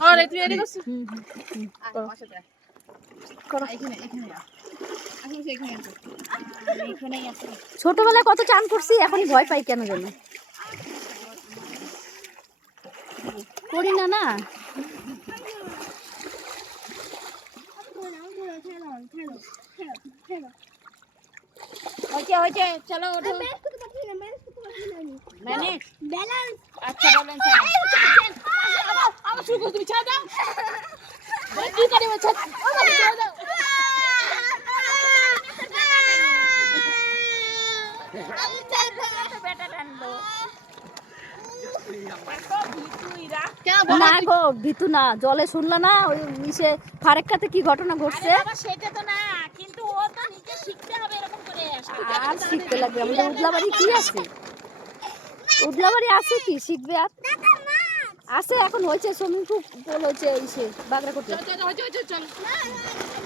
কর তুই এদিকে করছিস করো ছোটবেলায় কত চান করছি এখন ভয় পাই কেন জানো করি না না হয়েছে চলো ওঠো ম্যানেজ ব্যালেন্স আচ্ছা ব্যালেন্স আমার শুরু করতে তুমি ছাড় দাও কি করে ছাড় দাও না গো ভিতু না জলে শুনলা না ওই নিচে ফারেক্কাতে কি ঘটনা ঘটছে সেটা তো না কিন্তু ও তো নিজে শিখতে হবে এরকম করে আর শিখতে লাগবে আমাদের উদলাবাড়ি কি আছে উদলাবাড়ি আছে কি শিখবে আর আছে এখন হয়েছে সুইমিং পুল হয়েছে বাগড়া করতে